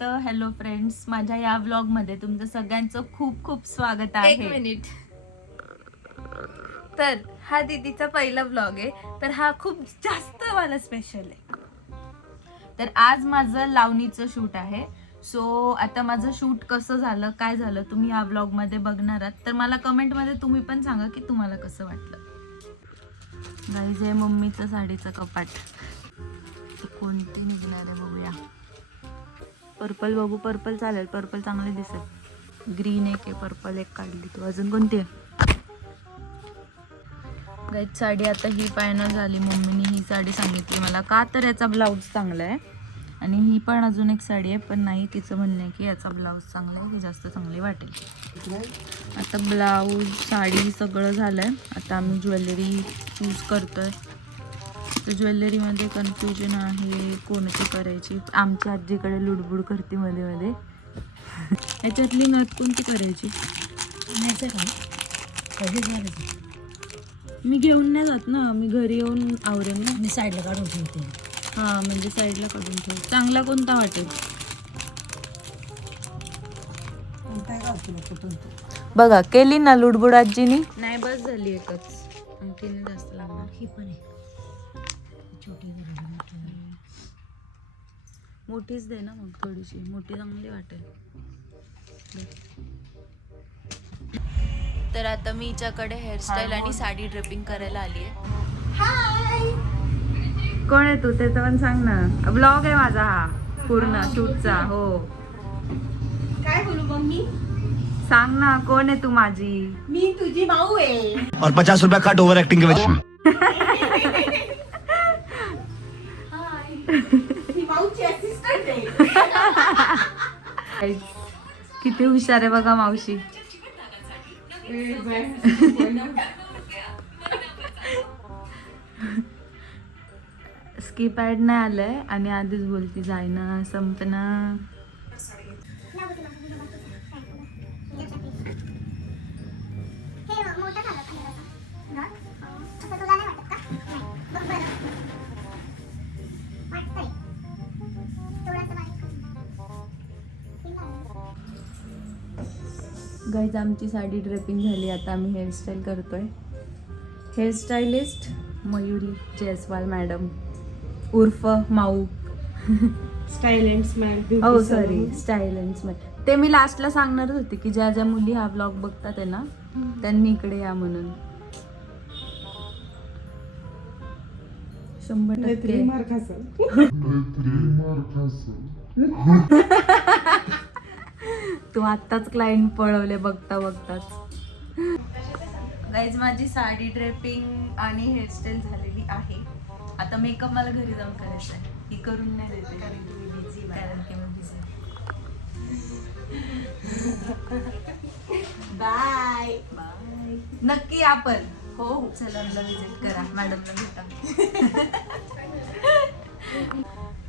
तर hello friends, माझ्या या व्लॉग मध्ये तुमचं सगळ्यांचं खूप खूप स्वागत आहे. 1 मिनिट. तर हा दीदीचा पहिला व्लॉग आहे, तर हा खूप जास्त मला स्पेशल आहे. तर आज माझं लावणीचं शूट आहे. सो आता माझं शूट कसं झालं, काय झालं, तुम्ही या व्लॉग मध्ये बघणार आहात. तर मला कमेंट मध्ये तुम्ही पण सांगा की तुम्हाला कसं वाटलं. गाईज आहे मम्मीचं साडीचं कपाट. कोणती निघणार आहे बघूया. पर्पल बघू, पर्पल चालेल, पर्पल चांगले दिसत. ग्रीन एक आहे, पर्पल एक काढली. तू अजून कोणती आहे? गाईज साडी आता ही फायनल झाली. मम्मीने ही साडी सांगितली मला, का तर याचा ब्लाऊज चांगला आहे. आणि ही पण अजून एक साडी आहे, पण नाही, तिचं म्हणणं आहे की याचा ब्लाऊज चांगला आहे, ही जास्त चांगली वाटेल. आता ब्लाऊज साडी सगळं झालंय. आता आम्ही ज्वेलरी चूज करतोय. तर ज्वेलरीमध्ये कन्फ्युजन आहे कोणती करायची. आमच्या आजीकडे लुडबुड करते मध्ये मध्ये. याच्यातली नथ कोणती करायची? मी घेऊन नाही जात ना, मी घरी येऊन आवरेन ना. मी साईडला काढून ठेवते. हां, म्हणजे साईडला काढून ठेव. चांगला कोणता वाटेल? काय घालतो कुठून बघा, केली ना लुडबुड आजीनी. नाही, बस झाली एकच, आणखीन जास्त लागणार. ही पण आहे छोटी मोठीच दे ना मग, थोडीशी मोठी चांगली वाटेल. तर आता मी हिच्याकडे हेअरस्टाईल आणि साडी ड्रेपिंग करायला आली आहे. कोण आहे तू ते तर पण सांग ना. ब्लॉग आहे माझा हा पूर्ण शूटचा. हो, काय बोलू मग मी? सांग ना, कोण आहे तू माझी? मी तुझी भाऊ आहे. और 50 रुपया कट ओवर एक्टिंग के वजह ही भाऊची असिस्टंट आहे. किती हुशार आहे बघा मावशी. स्किप ॲड नाही आलंय आणि आधीच बोलती जायना संपना. गाईज आमची साडी ड्रेपिंग झाली. आता आम्ही हेअरस्टाईल करतोय. हेअरस्टायलिस्ट मयुरी जयस्वाल मॅडम उर्फ माऊ. Style and smile. हो सॉरी, स्टाईल अँड स्माइल. ते मी लास्टला सांगणारच होते की ज्या ज्या मुली हा ब्लॉग बघतात आहे ना, त्यांनी इकडे या म्हणून. 100%. तू आत्ताच क्लायंट पळवले बघता बघताच. गाईज माझी साडी ड्रेपिंग आणि हेअरस्टाईल झालेली आहे. आता मेकअप मला घरी जाऊन करायचा आहे. ही करून नाही देते कारण की मी बिझी बाय. बाय. नक्की आपण. हो, सलूनला विजिट करा, मॅडमला भेटा.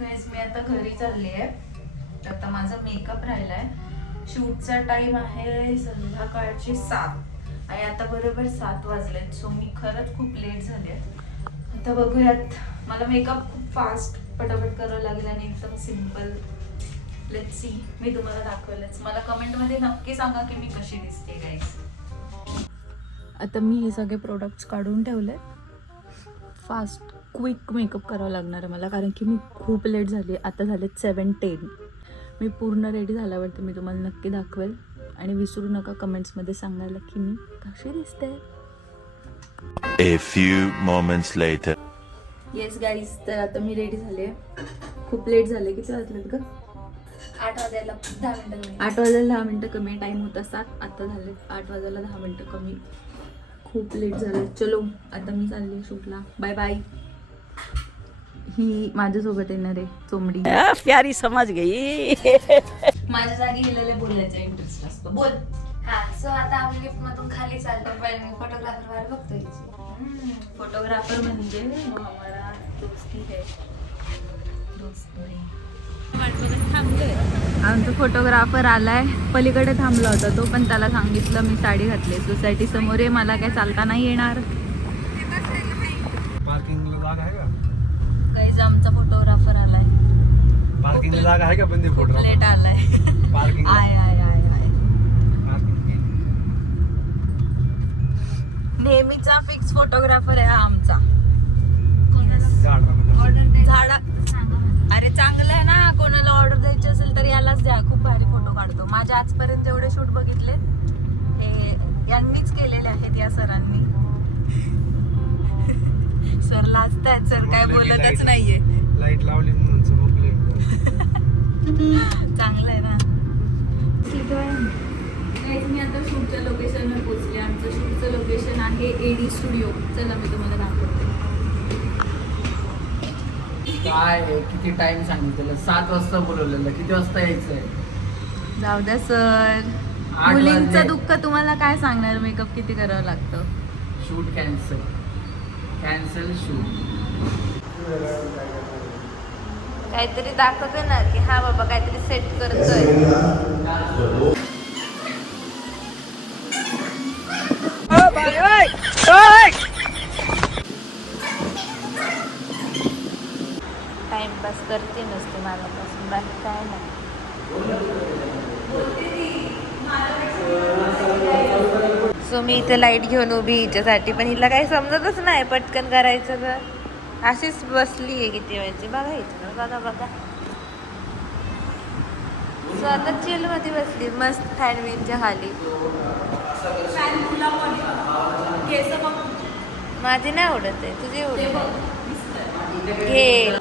गाईज मी आता घरी चालली आहे. आता माझा मेकअप राहिलाय. शूटचा टाइम आहे संध्याकाळचे 7 आणि आता बरोबर 7 वाजलेत. सो मी खरंच खूप लेट झाले. आता बघूयात. मला मेकअप खूप फास्ट पटापट करावं लागेल आणि एकदम सिम्पल. Let's see. मी तुम्हाला दाखवलंच. मला कमेंटमध्ये नक्की सांगा की मी कशी दिसते गाईस. आता मी हे सगळे प्रोडक्ट्स काढून ठेवले. फास्ट क्विक मेकअप करावं लागणार आहे मला कारण की मी खूप लेट झाली. आता झालेत 7:10. मी पूर्ण रेडी झाल्यावरती मी तुम्हाला नक्की दाखवेल. आणि विसरू नका कमेंट्समध्ये सांगायला की मी कशी दिसते. A few moments later. Yes guys, तर आता मी रेडी झाले. खूप लेट झाले. किती वाजलेत ग? 8 वाजायला 10 मिनिटं. 8 वाजायला 10 मिनटं कमी. टाईम होता 7, आता झाले 8 वाजायला 10 मिनटं कमी. खूप लेट झालं. चलो आता मी चालली शूटला. Bye bye. ही माझ्यासोबत येणार आहे चोमडी. प्यारी समझ गई. माझ्या जागी गेलेले बोलायचा इंटरेस्ट असतो. बोल. हा, सो आता आम्ही लिफ्ट मधून खाली चाललो. पण फोटोग्राफर वाट बघतोय. फोटोग्राफर म्हणजे हमारा दोस्ती है. दोस्त नाही. आमचा फोटोग्राफर आलाय. पलीकडे थांबला होता तो, पण त्याला सांगितलं मी साडी घातली. सोसायटी समोर आहे, मला काय चालता नाही येणार. पार्किंगला जागा आहे का? गाईज आमचा फोटोग्राफर आलाय. पार्किंगला जागा आहे का पण ते फोटो लेट आलाय parking I I I I नेहमीचा फिक्स फोटोग्राफर आहे हा आमचा. झाडा अरे चांगलं आहे ना, कोणाला ऑर्डर द्यायची असेल तर यालाच द्या, खूप भारी फोटो काढतो. माझ्या आजपर्यंत जेवढे शूट बघितले हे यांनीच केलेले आहेत, या सरांनी. सर लाजतायत, सर काय बोलतच नाहीये. लाईट लावली म्हणून चमकले. चांगलं आहे ना. मी आता शूटच्या लोकेशनवर पोहोचले. आमचं शूटचं लोकेशन आहे एडी स्टुडिओ. चला मी तुम्हाला दाखवते. काय किती टाइम सांगितलेलं? 7 वाजता बोलवलेलं, किती वाजता यायचंय? जाऊ द्या सर, 8 मुलींचं वाजले. दुःख तुम्हाला काय सांगणार. मेकअप किती करावं लागतं. Shoot cancel shoot. काहीतरी दाखवते ना की हा बाबा काहीतरी सेट करतोय. टाइमपास करते नसते माझ्यापासून, बाकी काय नाही. सो मी इथे लाईट घेऊन उभी हिच्यासाठी, पण हिला काही समजतच नाही पटकन करायचं तर. अशीच बसली आहे किती वेळची. बघा हिचं, बघा बघा स्वतः चिल मध्ये बसली मस्त फॅनविनच्या खाली. माझी नाही आवडत आहे, तुझी आवडत घे.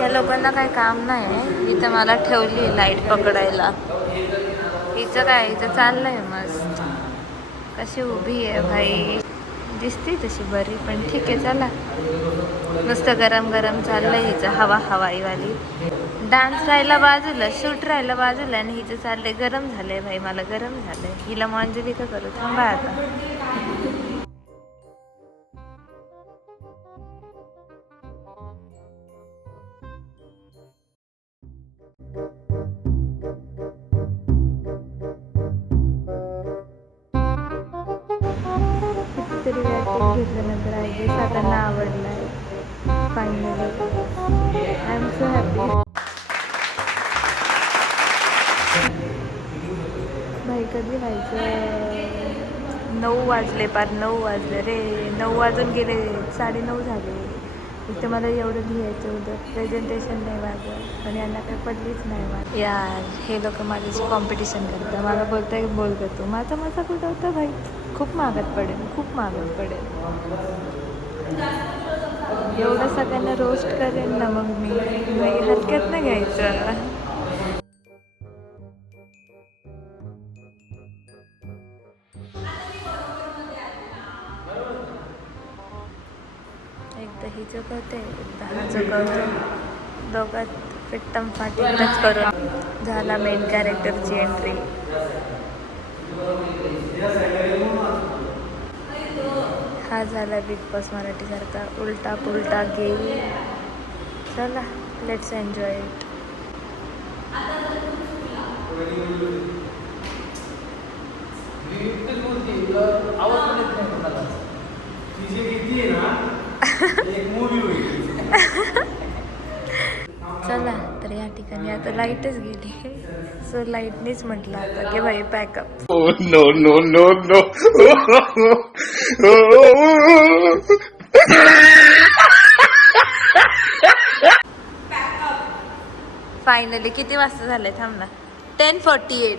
या लोकांना काही काम नाही. इथं मला ठेवली लाईट पकडायला. हिचं काय, हिचं चाललंय मस्त. कशी उभी आहे भाई, दिसते तशी बरी, पण ठीक आहे चला. मस्त गरम गरम चाललंय हिचं, हवा हवाईवाली. डान्स राहिला बाजूला, शूट राहिला बाजूला, आणि हिचं चाललंय गरम झालंय भाई, मला गरम झालंय. हिला मांजली का करू, थांबा आता. तरी घेतल्यानंतर आय गेस आता ना आवडलाय finally. I am so happy. भाई कधी व्हायचं? 9 वाजले, पार 9 वाजले रे. 9 वाजून गेले, 9:30 झाले. इथे मला एवढं लिहायचं होतं, प्रेझेंटेशन नाही माझं, पण यांना काही पडलीच नाही माझं. यार हे लोक माझ्याशी कॉम्पिटिशन करतात. मला बोलताय बोल करतो, माझा कुठं होतं भाई. खूप मागत पडेल, खूप मागत पडेल. एवढं सगळ्यांना रोस्ट करेन ना मग मी हलक्यात नाही घ्यायचं. एकदा ही चुकवते, एकदा हा चुकवतो. दोघात फिट्टम फाटीच करून झाला मेन कॅरेक्टरची एंट्री. हा झाला बिग बॉस मराठीसारखा उलटा पुलटा गेम. चला लेट्स एन्जॉय इट. चला तर या ठिकाणी आता लाईटच गेली. सो लाईटनेच म्हटलं आता की भाई पॅकअप. फायनली किती वाजता झालंय थांब ना. 10:48.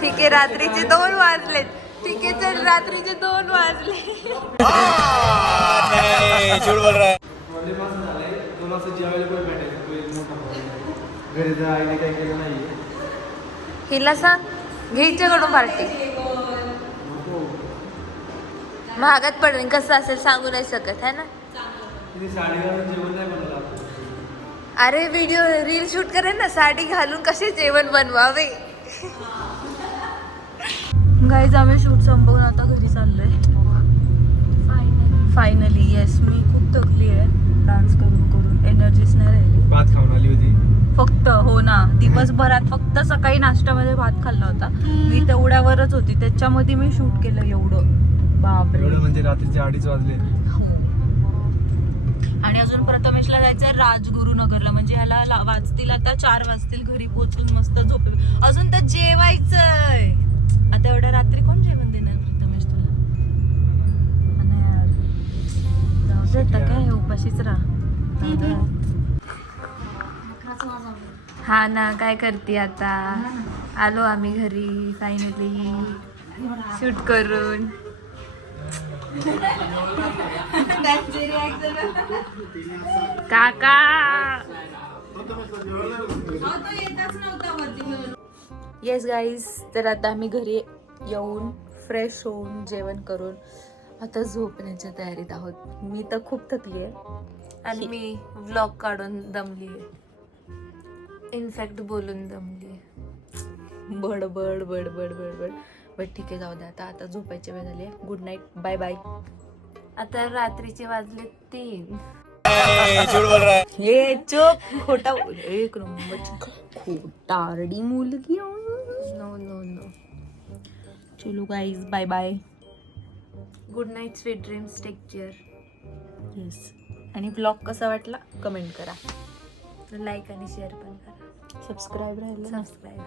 ठीक आहे, रात्रीचे 2 वाजलेत. ठीक आहे चल, रात्रीचे 2 वाजले. हिला सांग घ्यायच्याकडून पार्टी. महागात पडेल, कसं असेल सांगू नाही शकत है ना. अरे व्हिडिओ रील शूट करेन ना, साडी घालून कसे जेवण बनवावे. गाईज आम्ही शूट संपवून आता घरी चाललोय. Finally yes. मी खूप थकली आहे डान्स करून करून, एनर्जीच नाही राहिली. भात खाऊन आली होती फक्त. हो ना, दिवसभरात फक्त सकाळी नाश्त्यामध्ये भात खाल्ला होता मी, तेवढ्यावरच होती. त्याच्यामध्ये मी शूट केलं एवढं. बापरे, एवढं म्हणजे रात्रीचे 2:30 वाजले. आणि अजून प्रथमेशला जायचंय राजगुरुनगरला. म्हणजे ह्याला वाजतील आता 4 वाजतील घरी पोहोचून मस्त झोपे. अजून तर जेवायचंय. आता एवढ्या रात्री कोण जेवण देणार प्रथमेश तुला? जाऊ दे आता काय उपाशीच राहा. हा ना, काय करते आता. आलो आम्ही घरी फायनली शूट करून. काका येस गाईज, तर आता आम्ही घरी येऊन फ्रेश होऊन जेवण करून आता झोपण्याच्या तयारीत आहोत. मी तर खूप थकली आहे आणि मी व्लॉग काढून दमली आहे. इनफॅक्ट बोलून दमली आहे. बडबड बडबड बडबड. बट ठीक आहे, जाऊ द्या आता. आता झोपायची वेळ झाली आहे. Good night, bye bye. आता रात्रीचे वाजले 3. हे चुप, खोटा एक नंबरची खोटारडी मुलगी. No no no. चलो guys, bye bye. Good night, sweet dreams, take care. Yes. आणि ब्लॉग कसा वाटला कमेंट करा. लाईक आणि शेअर पण करा. सबस्क्राईब राहिलं. सबस्क्राईब